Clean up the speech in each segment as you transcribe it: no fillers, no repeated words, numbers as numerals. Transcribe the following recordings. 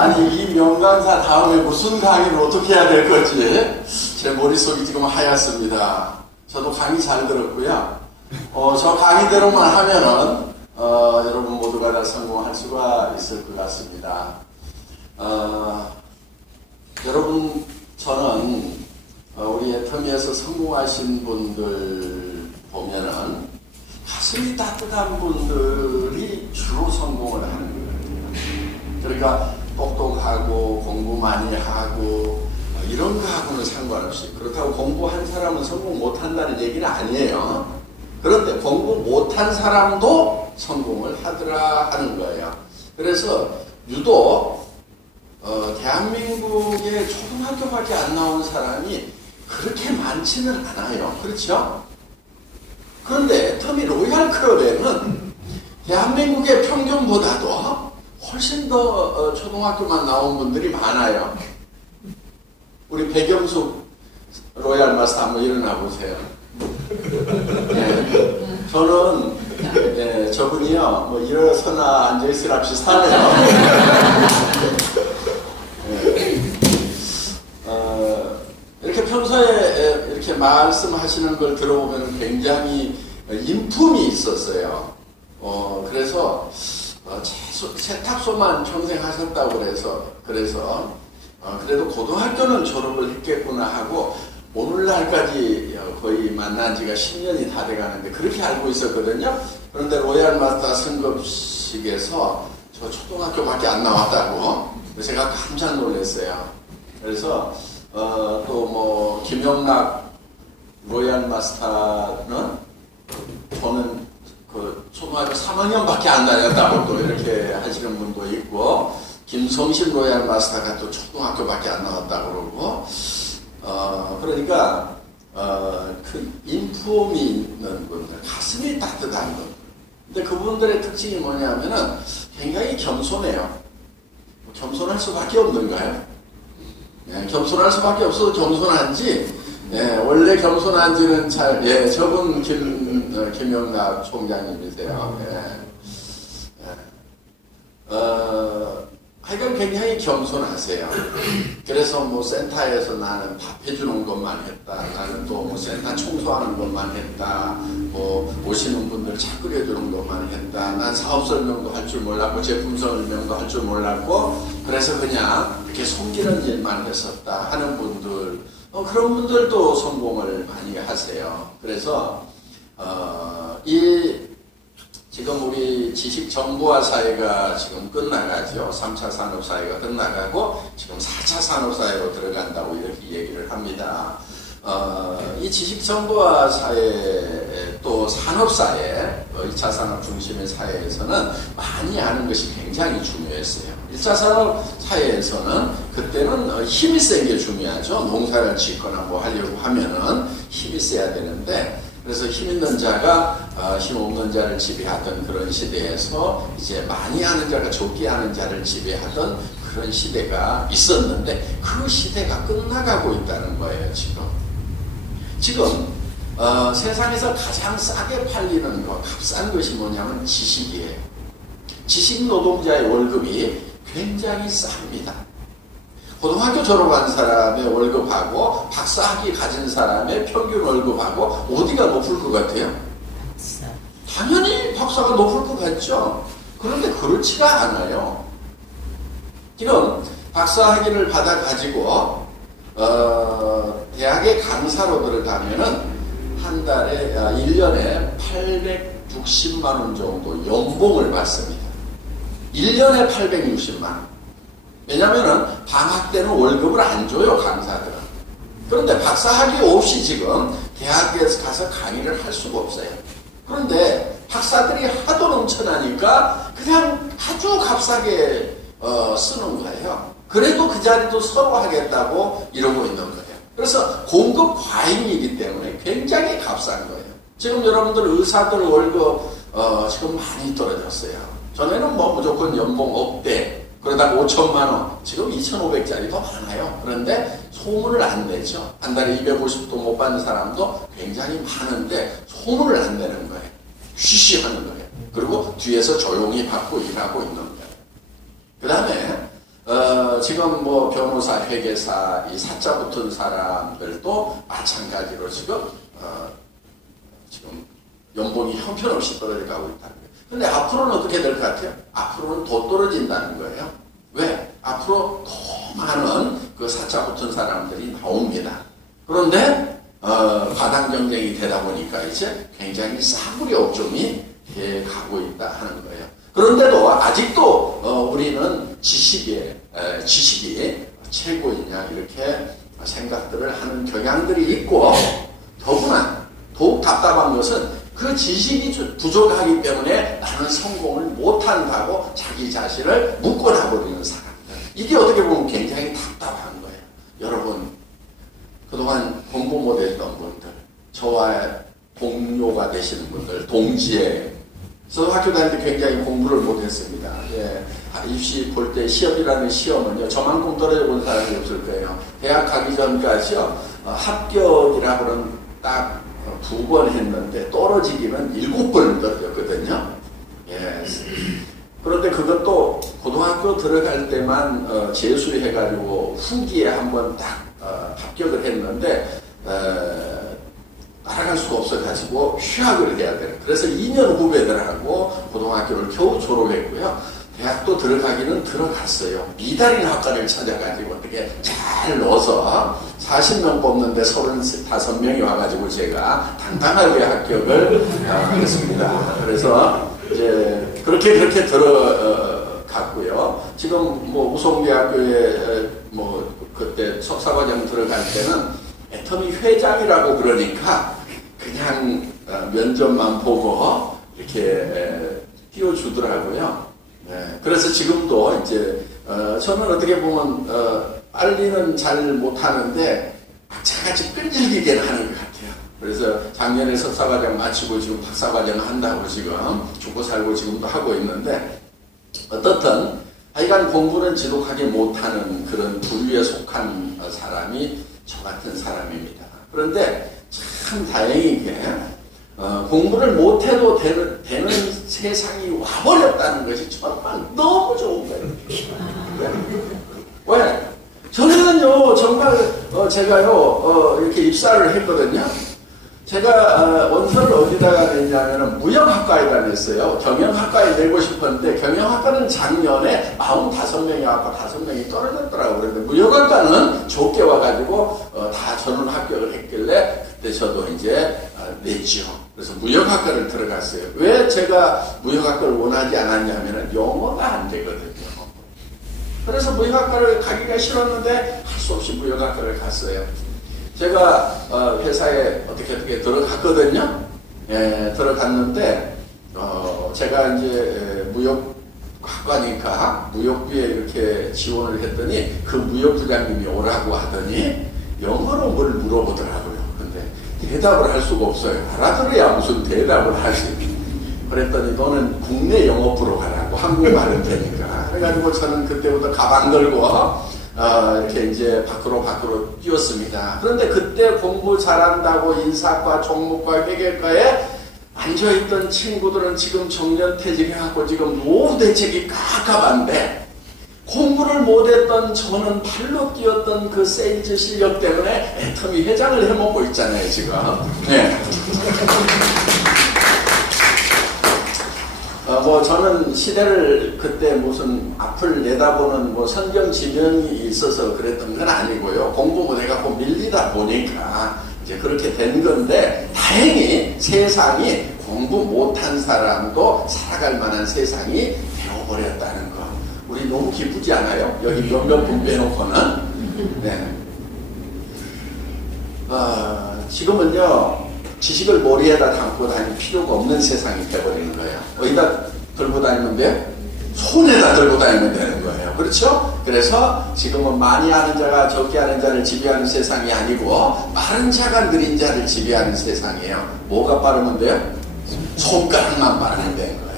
아니 이 명강사 다음에 무슨 강의를 어떻게 해야 될 건지 제 머릿속이 지금 하얗습니다. 저도 강의 잘 들었고요. 저 강의대로만 하면은 여러분 모두가 다 성공할 수가 있을 것 같습니다. 여러분 저는 우리 애터미에서 성공하신 분들 보면은 가슴이 따뜻한 분들이 주로 성공을 하는 거예요. 그러니까 똑똑하고 공부 많이 하고 이런 거하고는 상관없이, 그렇다고 공부한 사람은 성공 못한다는 얘기는 아니에요. 그런데 공부 못한 사람도 성공을 하더라 하는 거예요. 그래서 유독 대한민국의 초등학교밖에 안 나온 사람이 그렇게 많지는 않아요. 그렇죠? 그런데 애터미 로얄 클럽에는 대한민국의 평균보다도 훨씬 더 초등학교만 나온 분들이 많아요. 우리 백영숙 로얄 마스터 한번 일어나 보세요. 네. 저는 저분이요 뭐 일어서나 앉아있으라 비슷하네요. 네. 이렇게 평소에 이렇게 말씀하시는 걸 들어보면 굉장히 인품이 있었어요. 그래서 세탁소만 평생 하셨다고 그래서 그래도 고등학교는 졸업을 했겠구나 하고 오늘날까지 거의 만난 지가 10년이 다 돼가는데 그렇게 알고 있었거든요. 그런데 로얄 마스터 승급식에서 저 초등학교밖에 안 나왔다고 제가 깜짝 놀랐어요. 그래서 또 뭐 김영락 로얄 마스터는 저는 그 초등학교 3학년밖에 안 다녔다고 또 이렇게 하시는 분도 있고, 김성신 로얄 마스터가 또 초등학교밖에 안 나왔다고 그러고, 그러니까 그 인품이 있는 분들, 가슴이 따뜻한 분들. 근데 그분들의 특징이 뭐냐면은 굉장히 겸손해요. 겸손할 수밖에 없는가요? 네, 겸손할 수밖에 없어도 겸손한지, 원래 겸손한지는 저분 김영락 총장님이세요. 하여간 굉장히 겸손하세요. 그래서 뭐 센터에서 나는 밥 해주는 것만 했다. 나는 또 뭐 센터 청소하는 것만 했다. 뭐 오시는 분들 차 끓여주는 것만 했다. 난 사업 설명도 할 줄 몰랐고 제품 설명도 할 줄 몰랐고 그래서 그냥 이렇게 섬기는 일만 했었다 하는 분들, 그런 분들도 성공을 많이 하세요. 그래서 지금 우리 지식정보화 사회가 지금 끝나가죠. 3차 산업사회가 끝나가고 지금 4차 산업사회로 들어간다고 이렇게 얘기를 합니다. 이 지식정보화 사회 또 산업사회, 2차 산업 중심의 사회에서는 많이 하는 것이 굉장히 중요했어요. 1차 산업 사회에서는 그때는 힘이 센 게 중요하죠. 농사를 짓거나 뭐 하려고 하면은 힘이 세야 되는데, 그래서 힘 있는 자가 힘 없는 자를 지배하던 그런 시대에서 이제 많이 하는 자가 적게 하는 자를 지배하던 그런 시대가 있었는데 그 시대가 끝나가고 있다는 거예요. 지금 세상에서 가장 싸게 팔리는 것, 값싼 것이 뭐냐면 지식이에요. 지식 노동자의 월급이 굉장히 쌉니다. 고등학교 졸업한 사람의 월급하고 박사학위 가진 사람의 평균 월급하고 어디가 높을 것 같아요? 당연히 박사가 높을 것 같죠. 그런데 그렇지가 않아요. 지금 박사학위를 받아가지고 대학의 강사로 들어가면은 한 달에 1년에 860만 원 정도 연봉을 받습니다. 1년에 860만 원. 왜냐면은 방학 때는 월급을 안 줘요, 강사들은. 그런데 박사학위 없이 지금 대학에서 가서 강의를 할 수가 없어요. 그런데 박사들이 하도 넘쳐나니까 그냥 아주 값싸게 쓰는 거예요. 그래도 그 자리도 서로 하겠다고 이러고 있는 거예요. 그래서 공급 과잉이기 때문에 굉장히 값싼 거예요. 지금 여러분들 의사들 월급 지금 많이 떨어졌어요. 전에는 뭐 무조건 연봉 억대, 그러다가 5천만 원, 지금 2,500짜리 더 많아요. 그런데 소문을 안 내죠. 한 달에 250도 못 받는 사람도 굉장히 많은데 소문을 안 내는 거예요. 쉬쉬하는 거예요. 그리고 뒤에서 조용히 받고 일하고 있는 거예요. 그 다음에 지금 뭐 변호사, 회계사, 이 사자 붙은 사람들도 마찬가지로 지금 연봉이 형편없이 떨어져 가고 있다는 거예요. 근데 앞으로는 어떻게 될 것 같아요? 앞으로는 더 떨어진다는 거예요. 왜? 앞으로 더 많은 그 사자 붙은 사람들이 나옵니다. 그런데 과당 경쟁이 되다 보니까 이제 굉장히 싸구려 업종이 돼 가고 있다 하는 거예요. 그런데도 아직도 우리는 지식이 최고이냐 이렇게 생각들을 하는 경향들이 있고, 더구나 더욱 답답한 것은 그 지식이 부족하기 때문에 나는 성공을 못한다고 자기 자신을 묶어놔버리는 사람들. 이게 어떻게 보면 굉장히 답답한 거예요. 여러분, 그동안 공부 못했던 분들, 저와 동료가 되시는 분들, 동지에 저도 학교 다닐 때 굉장히 공부를 못했습니다. 예. 입시 볼 때 시험이라는 시험은요, 저만큼 떨어져 본 사람이 없을 거예요. 대학 가기 전까지요, 합격이라고는 딱 2번 했는데 떨어지기는 7번 떨어졌거든요. 예. 그런데 그것도 고등학교 들어갈 때만 재수해가지고 후기에 한번 딱 합격을 했는데 따라갈 수가 없어가지고 휴학을 해야 돼요. 그래서 2년 후배들하고 고등학교를 겨우 졸업했고요. 대학도 들어가기는 들어갔어요. 미달인 학과를 찾아가지고 어떻게 잘 넣어서 40명 뽑는데 35명이 와가지고 제가 당당하게 합격을 했습니다. 그래서 이제 그렇게 들어갔고요. 지금 뭐 우송대학교에 뭐 그때 석사과정 들어갈 때는 애터미 회장이라고 그러니까 그냥 면접만 보고 이렇게 띄워주더라고요. 네. 그래서 지금도 이제 저는 어떻게 보면 빨리는 잘 못하는데 악착같이 끈질기게는 하는 것 같아요. 그래서 작년에 석사과정 마치고 지금 박사과정 한다고 지금 죽고 살고 지금도 하고 있는데, 어떻든 하여간 공부는 지독하게 못하는 그런 부류에 속한 사람이 저 같은 사람입니다. 그런데 참 다행이게 공부를 못해도 되는 세상이 와버렸다는 것이 정말 너무 좋은 거예요. 왜? 전에는요, 정말 제가요 이렇게 입사를 했거든요. 제가 원서를 어디다가 냈냐면 무역학과에다 냈어요. 경영학과에 내고 싶었는데 경영학과는 작년에 45명이 와서 5명이 떨어졌더라고요. 그런데 무역학과는 좋게 와가지고 다 전원 합격을 했길래 그때 저도 이제 냈죠. 그래서 무역학과를 들어갔어요. 왜 제가 무역학과를 원하지 않았냐면 영어가 안 되거든요. 그래서 무역학과를 가기가 싫었는데 할 수 없이 무역학과를 갔어요. 제가 회사에 어떻게 들어갔거든요. 예, 들어갔는데 제가 이제 무역학과니까 무역부에 이렇게 지원을 했더니 그 무역부장님이 오라고 하더니 영어로 뭘 물어보더라고요. 근데 대답을 할 수가 없어요. 알아들어야 무슨 대답을 하지. 그랬더니 너는 국내 영업부로 가라고, 한국말은 되니까. 그래가지고 저는 그때부터 가방 들고 이렇게 이제 밖으로 뛰었습니다. 그런데 그때 공부 잘한다고 인사과, 총무과, 회계과에 앉아있던 친구들은 지금 정년퇴직해갖고 지금 노후 대책이 깝깝한데, 공부를 못했던 저는 발로 뛰었던 그 세일즈 실력 때문에 애터미 회장을 해먹고 있잖아요, 지금. 네. 뭐 저는 시대를 그때 무슨 앞을 내다보는 뭐 선경 지명이 있어서 그랬던 건 아니고요. 공부 못해갖고 밀리다 보니까 이제 그렇게 된 건데, 다행히 세상이 공부 못한 사람도 살아갈 만한 세상이 되어버렸다는 거. 우리 너무 기쁘지 않아요? 여기 몇몇 분 빼놓고는. 네. 지금은요, 지식을 머리에다 담고 다닐 필요가 없는 세상이 돼버리는 거예요. 어디다 들고 다니면 돼요? 손에다 들고 다니면 되는 거예요. 그렇죠? 그래서 지금은 많이 아는 자가 적게 아는 자를 지배하는 세상이 아니고, 빠른 자가 느린 자를 지배하는 세상이에요. 뭐가 빠르면 돼요? 손가락만 빠르면 되는 거예요.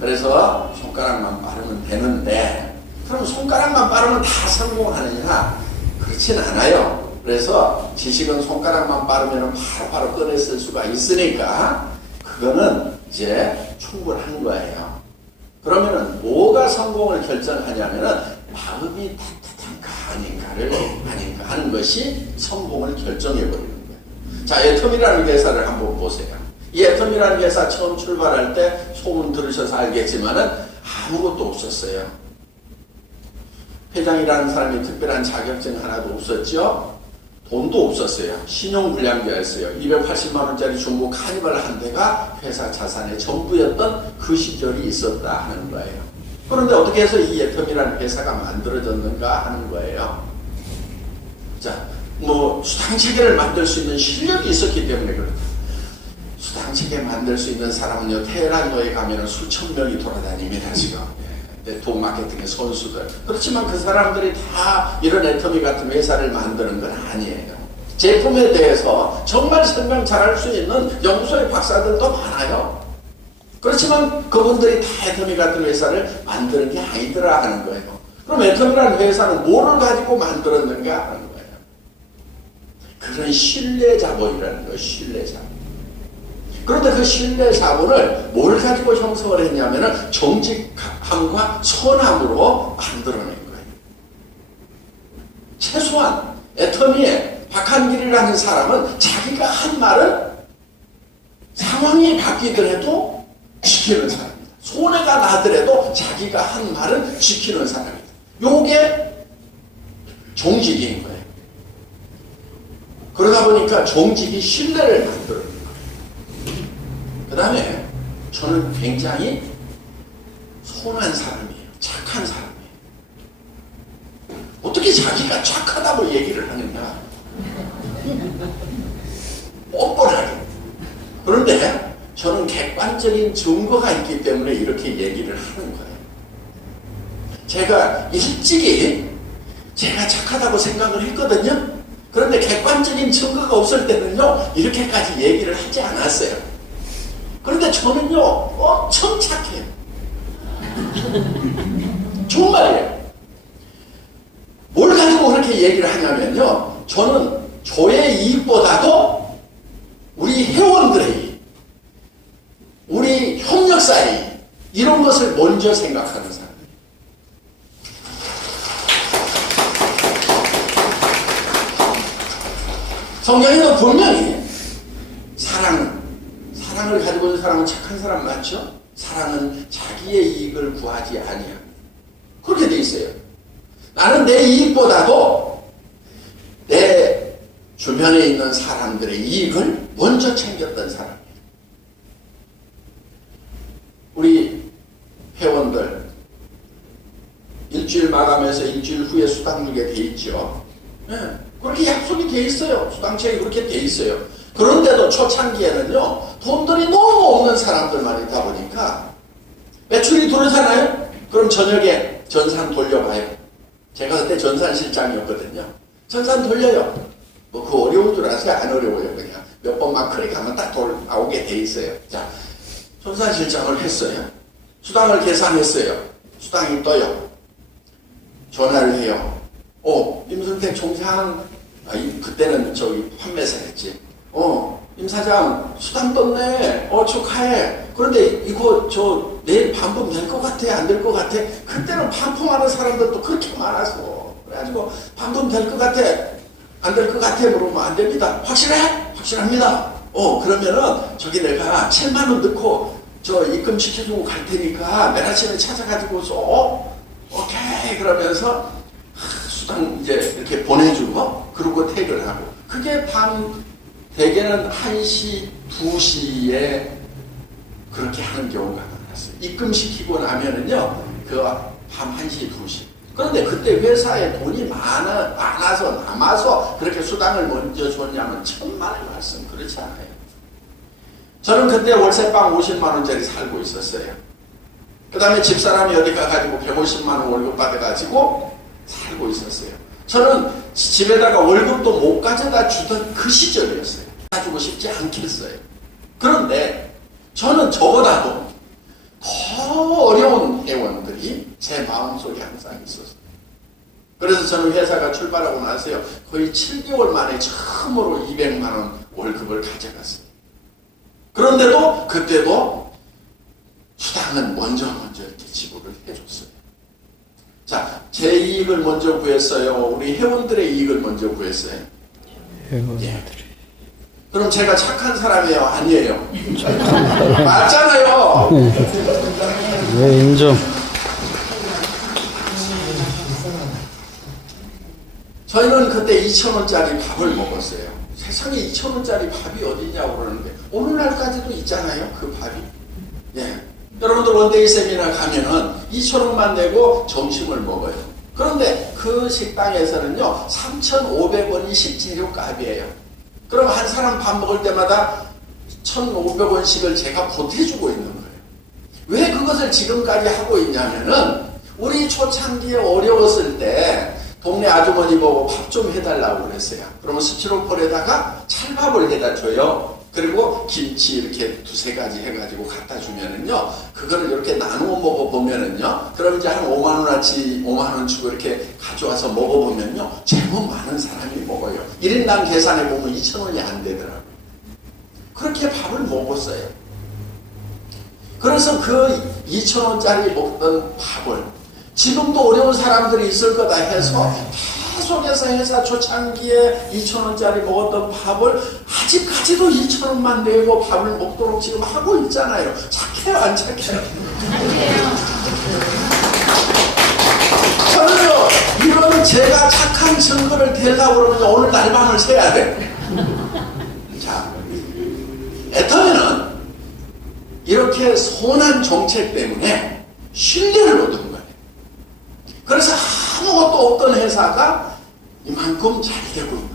그래서 손가락만 빠르면 되는데, 그럼 손가락만 빠르면 다 성공하느냐? 그렇진 않아요. 그래서 지식은 손가락만 빠르면 바로바로 꺼내 쓸 수가 있으니까 그거는 이제 충분한 거예요. 그러면은 뭐가 성공을 결정하냐면은 마음이 따뜻한가 아닌가 하는 것이 성공을 결정해버리는 거예요. 자, 애텀이라는 회사를 한번 보세요. 이 애텀이라는 회사 처음 출발할 때 소문 들으셔서 알겠지만은 아무것도 없었어요. 회장이라는 사람이 특별한 자격증 하나도 없었죠. 돈도 없었어요. 신용불량자였어요. 280만 원짜리 중고 카니발 한 대가 회사 자산의 전부였던 그 시절이 있었다 하는 거예요. 그런데 어떻게 해서 이 애텀이라는 회사가 만들어졌는가 하는 거예요. 자, 뭐 수당체계를 만들 수 있는 실력이 있었기 때문에 그렇다. 수당체계 만들 수 있는 사람은요, 테헤란로에 가면은 수천 명이 돌아다닙니다, 지금. 네트워크 마케팅의 선수들. 그렇지만 그 사람들이 다 이런 애터미 같은 회사를 만드는 건 아니에요. 제품에 대해서 정말 설명 잘할 수 있는 연구소의 박사들도 많아요. 그렇지만 그분들이 다 애터미 같은 회사를 만드는 게 아니더라 하는 거예요. 그럼 애터미라는 회사는 뭐를 가지고 만들었는가 하는 거예요. 그런 신뢰 자본이라는 거예요. 신뢰 자본. 그런데 그 신뢰 자본을 뭘 가지고 형성을 했냐면은 정직함과 선함으로 만들어낸 거예요. 최소한 애터미의 박한길이라는 사람은 자기가 한 말은 상황이 바뀌더라도 지키는 사람입니다. 손해가 나더라도 자기가 한 말은 지키는 사람입니다. 요게 정직인 거예요. 그러다 보니까 정직이 신뢰를 만들어요. 그 다음에 저는 굉장히 선한 사람이에요. 착한 사람이에요. 어떻게 자기가 착하다고 얘기를 하느냐. 뻔뻔하게. 그런데 저는 객관적인 증거가 있기 때문에 이렇게 얘기를 하는 거예요. 제가 일찍이 제가 착하다고 생각을 했거든요. 그런데 객관적인 증거가 없을 때는요, 이렇게까지 얘기를 하지 않았어요. 그런데 저는요, 엄청 착해요. 정말이에요. 뭘 가지고 그렇게 얘기를 하냐면요, 저는 저의 이익보다도 우리 회원들의, 우리 협력사의 이런 것을 먼저 생각하는 사람이에요. 성경에는 분명히 사랑을 가지고 있는 사람은 착한 사람 맞죠? 사랑은 자기의 이익을 구하지 아니합니다. 그렇게 돼 있어요. 나는 내 이익보다도 내 주변에 있는 사람들의 이익을 먼저 챙겼던 사람이에요. 우리 회원들 일주일 마감해서 일주일 후에 수당 주게 돼 있죠. 네, 그렇게 약속이 돼 있어요. 수당책이 그렇게 돼 있어요. 그런데도 초창기에는요, 돈들이 너무 없는 사람들만 있다 보니까 매출이 들어오잖아요. 그럼 저녁에 전산 돌려봐요. 제가 그때 전산실장이었거든요. 전산 돌려요. 뭐 그 어려운 줄 아세요? 안 어려워요. 그냥 몇 번만 클릭하면 딱 나오게 돼 있어요. 자, 전산실장을 했어요. 수당을 계산했어요. 수당이 떠요. 전화를 해요. 임선택 총상, 그때는 저기 판매사 했지. 임 사장 수당 떴네. 축하해. 그런데 이거 내일 반품 될 것 같아? 안 될 것 같아? 그때는 반품하는 사람들도 그렇게 많아서 그래가지고 반품 될 것 같아? 안 될 것 같아? 물으면 안 됩니다. 확실해? 확실합니다. 그러면은 저기 내가 7만 원 넣고 입금 시켜주고 갈 테니까 내일 아침에 찾아가지고서 오케이 그러면서 수당 이제 이렇게 보내주고 그러고 퇴근하고 그게 대개는 1시, 2시에 그렇게 하는 경우가 많았어요. 입금시키고 나면은요, 밤 1시, 2시. 그런데 그때 회사에 돈이 많아서 남아서 그렇게 수당을 먼저 줬냐면 천만의 말씀, 그렇지 않아요. 저는 그때 월세방 50만원짜리 살고 있었어요. 그 다음에 집사람이 어디 가가지고 150만원 월급 받아가지고 살고 있었어요. 저는 집에다가 월급도 못 가져다 주던 그 시절이었어요. 가지고 싶지 않겠어요. 그런데 저는 저보다도 더 어려운 회원들이 제 마음속에 항상 있었어요. 그래서 저는 회사가 출발하고 나서요, 거의 7개월 만에 처음으로 200만원 월급을 가져갔어요. 그런데도 그때도 수당은 먼저 이렇게 지불을 해줬어요. 자, 제 이익을 먼저 구했어요? 우리 회원들의 이익을 먼저 구했어요? 회원들이. 예. 그럼 제가 착한 사람이에요? 아니에요? 맞잖아요. 네, 인정. 저희는 그때 2,000원짜리 밥을 먹었어요. 세상에 2,000원짜리 밥이 어디냐고 그러는데 오늘날까지도 있잖아요, 그 밥이. 예. 여러분들 원데이 세미나 가면은 2,000원만 내고 점심을 먹어요. 그런데 그 식당에서는요 3,500원이 식재료값이에요. 그럼 한 사람 밥 먹을 때마다 1,500원씩을 제가 보태주고 있는 거예요. 왜 그것을 지금까지 하고 있냐면은 우리 초창기에 어려웠을 때 동네 아주머니 보고 밥 좀 해달라고 그랬어요. 그러면 스티로폴에다가 찰밥을 해다 줘요. 그리고 김치 이렇게 두세 가지 해가지고 갖다 주면은요, 그거를 이렇게 나누어 먹어보면은요, 그럼 이제 한 5만원어치, 5만원 주고 이렇게 가져와서 먹어보면요, 제법 많은 사람이 먹어요. 1인당 계산해보면 2,000원이 안 되더라고요. 그렇게 밥을 먹었어요. 그래서 그 2,000원짜리 먹던 밥을 지금도 어려운 사람들이 있을 거다 해서 계속해서 회사 초창기에 2,000원짜리 먹었던 밥을 아직까지도 2,000원만 내고 밥을 먹도록 지금 하고 있잖아요. 착해요, 안 착해요? 저는요, 이런 제가 착한 증거를 대려고 그러면 오늘 날밤을 새야 돼. 자, 애터미는 이렇게 선한 정책 때문에 신뢰를 얻은 거예요. 그래서 아무것도 없던 회사가 이만큼 잘 되고 있는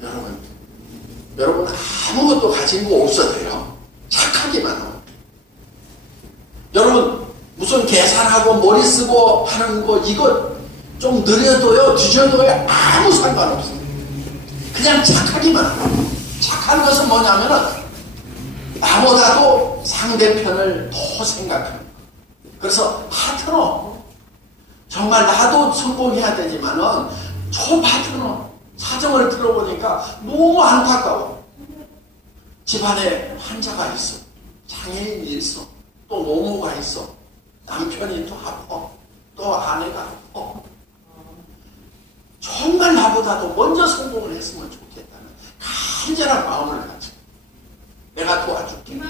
거예요. 여러분 아무것도 가진 거 없어도요, 착하기만 하고. 여러분 무슨 계산하고 머리 쓰고 하는 거 이거 좀 느려도요, 뒤져도요 아무 상관없어요. 그냥 착하기만 하고. 착한 것은 뭐냐면은 나보다도 상대편을 더 생각하는 거예요. 그래서 파트너, 정말 나도 성공해야 되지만은 저 파트너 사정을 들어보니까 너무 안타까워. 집안에 환자가 있어, 장애인이 있어, 또 노모가 있어, 남편이 또 아파, 또 아내가 아파. 정말 나보다도 먼저 성공을 했으면 좋겠다는 간절한 마음을 가지고 내가 도와줄게.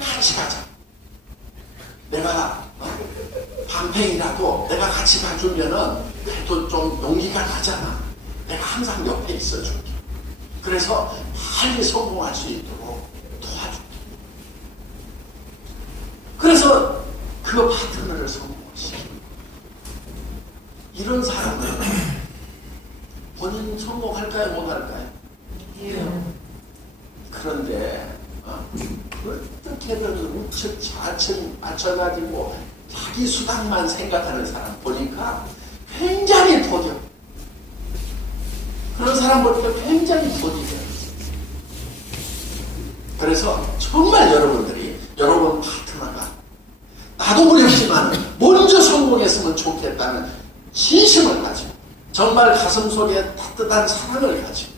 같이 가자. 내가 방팽이라도 내가 같이 가주면은 그래도 좀 용기가 나잖아. 내가 항상 옆에 있어줄게. 그래서 빨리 성공할 수 있도록 도와줄게. 그래서 그 파트너를 성공시키는 거예요. 이런 사람은 본인 성공할까요, 못할까요? 그런데 어떻게든 우측 좌측 맞춰가지고 자기 수당만 생각하는 사람 보니까 굉장히 도덕. 그런 사람 보니까 굉장히 도덕이에요. 그래서 정말 여러분들이 여러분 파트너가 나도 어렵지만 먼저 성공했으면 좋겠다는 진심을 가지고 정말 가슴 속에 따뜻한 사랑을 가지고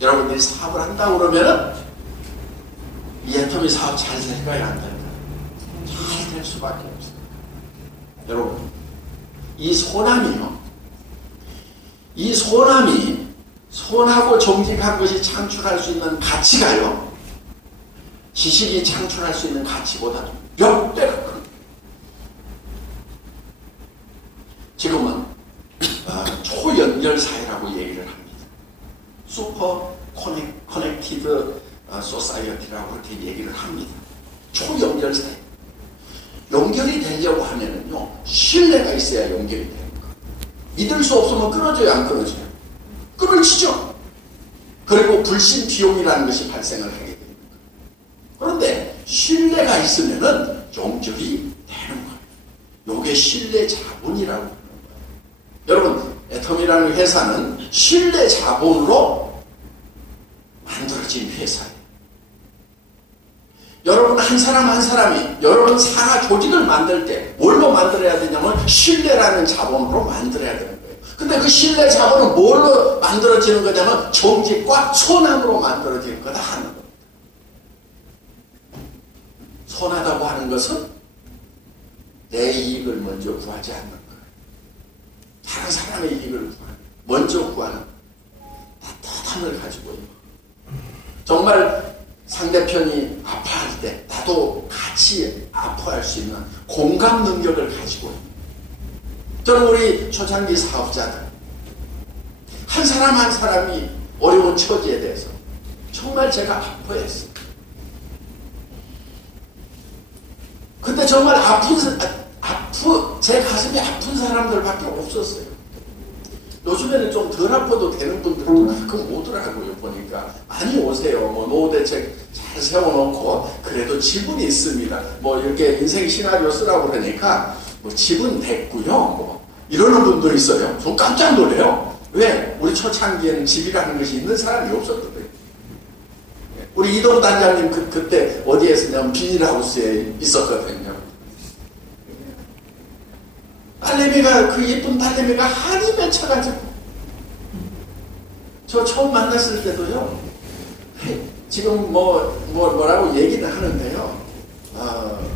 여러분들이 사업을 한다고 그러면은 이 애터미 사업 잘 될까요, 안 될까요? 잘 될 수밖에 없어요. 여러분, 이 소남이요, 이 소남이 선하고 정직한 것이 창출할 수 있는 가치가요, 지식이 창출할 수 있는 가치보다 몇 배가 큽니다. 지금은 초연결 사회라고 얘기를 합니다. 슈퍼 커넥티드 소사이어티라고 그렇게 얘기를 합니다. 초연결 사회. 연결이 되려고 하면은요, 신뢰가 있어야 연결이 되는 거예요. 믿을 수 없으면 끊어져요, 안 끊어져요? 끊어지죠. 그리고 불신 비용이라는 것이 발생을 하게 됩니다. 그런데 신뢰가 있으면은 연결이 되는 거예요. 이게 신뢰 자본이라고 하는 거예요. 여러분, 애텀이라는 회사는 신뢰 자본으로 만들어진 회사예요. 여러분 한 사람 한 사람이 여러분 산하 조직을 만들 때 뭘로 만들어야 되냐면 신뢰라는 자본으로 만들어야 되는 거예요. 근데 그 신뢰 자본은 뭘로 만들어지는 거냐면 정직과 선함으로 만들어지는 거다 하는 겁니다. 선하다고 하는 것은 내 이익을 먼저 구하지 않는 거예요. 다른 사람의 이익을 먼저 구하는 따뜻함을 가지고 있는 거예요. 정말 상대편이 아파할 때 나도 같이 아파할 수 있는 공감 능력을 가지고 있는 거예요. 저는 우리 초창기 사업자들 한 사람 한 사람이 어려운 처지에 대해서 정말 제가 아파했어요. 근데 정말 제 가슴이 아픈 사람들밖에 없었어요. 요즘에는 좀 덜 아파도 되는 분들도 가끔 오더라고요. 보니까 많이 오세요. 뭐 노후대책 잘 세워놓고 그래도 집은 있습니다. 뭐 이렇게 인생 시나리오 쓰라고 그러니까 뭐 집은 됐고요. 뭐 이러는 분도 있어요. 좀 깜짝 놀래요. 왜? 우리 초창기에는 집이라는 것이 있는 사람이 없었거든요. 우리 이동 단장님 그때 어디에 있었냐면 비닐하우스에 있었거든요. 딸내미가 그 예쁜 딸내미가 한이 맺혀가지고 저 처음 만났을 때도요. 지금 뭐라고 얘기는 하는데요.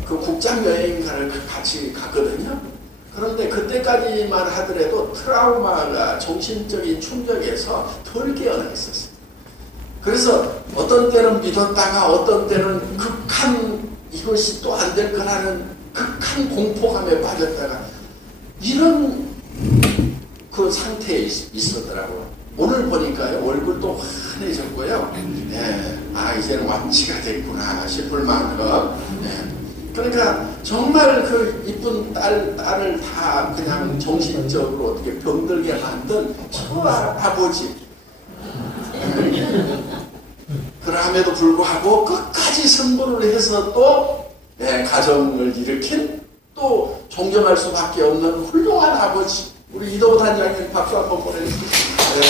그 국장 여행가를 같이 갔거든요. 그런데 그때까지만 하더라도 트라우마가 정신적인 충격에서 덜 깨어나 있었어요. 그래서 어떤 때는 믿었다가 어떤 때는 극한 이것이 또 안 될 거라는 극한 공포감에 빠졌다가 이런 그 상태에 있었더라고요. 오늘 보니까요 얼굴도 환해졌고요. 네, 이제는 완치가 됐구나 싶을 만큼. 네. 그러니까 정말 그 이쁜 딸을 다 그냥 정신적으로 어떻게 병들게 만든 저 아버지. 그럼에도 불구하고 끝까지 승부를 해서 또 가정을 일으킨 또 존경할 수밖에 없는 훌륭한 아버지. 우리 이동호 단장님 박수 한번 보내주십시오. 네.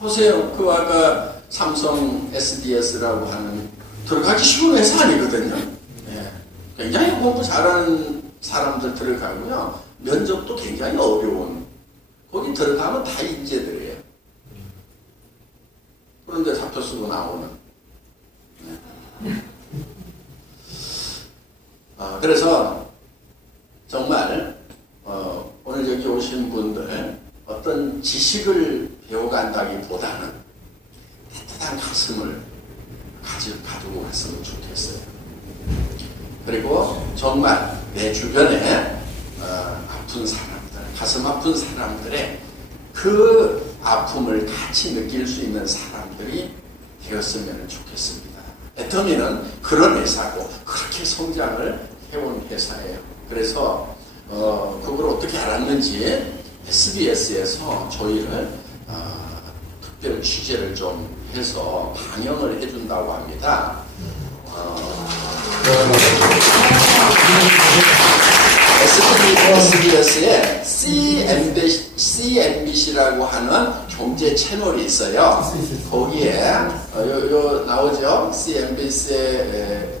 보세요. 그 아까 삼성 SDS라고 하는 들어가기 쉬운 회사 아니거든요. 네. 굉장히 공부 잘하는 사람들 들어가고요. 면접도 굉장히 어려운. 거기 들어가면 다 인재들이에요. 그런데 사표 쓰고 나오는. 네. 그래서 정말 오늘 여기 오신 분들 어떤 지식을 배워간다기보다는 따뜻한 가슴을 가지고 갔으면 좋겠어요. 그리고 정말 내 주변에 아픈 사람들, 가슴 아픈 사람들의 그 아픔을 같이 느낄 수 있는 사람들이 되었으면 좋겠습니다. 애터미는 그런 회사고 그렇게 성장을 해온 회사예요. 그래서 그걸 어떻게 알았는지 SBS에서 저희를 특별 취재를 좀 해서 방영을 해준다고 합니다. SBS에 CNBC라고 하는 경제 채널이 있어요. 거기에 나오죠. CNBC의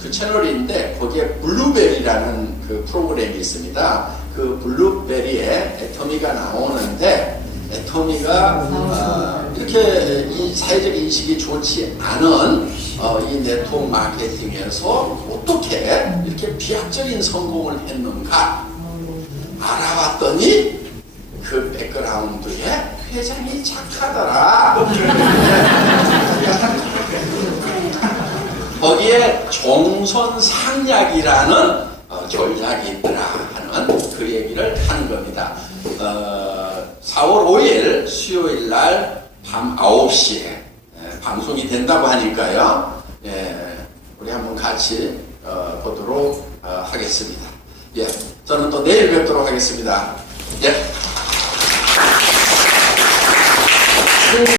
그 채널인데 거기에 블루베리라는 그 프로그램이 있습니다. 그 블루베리에 애터미가 나오는데 애터미가 이렇게 이 사회적 인식이 좋지 않은 이 네트워크 마케팅에서 어떻게 이렇게 비약적인 성공을 했는가 알아봤더니 그 백그라운드에 회장이 착하더라. 거기에 종선상약이라는 전략이 있더라 하는 그 얘기를 하는 겁니다. 4월 5일 수요일 날 밤 9시에 방송이 된다고 하니까요. 우리 한번 같이 보도록 하겠습니다. 예, 저는 또 내일 뵙도록 하겠습니다. 예.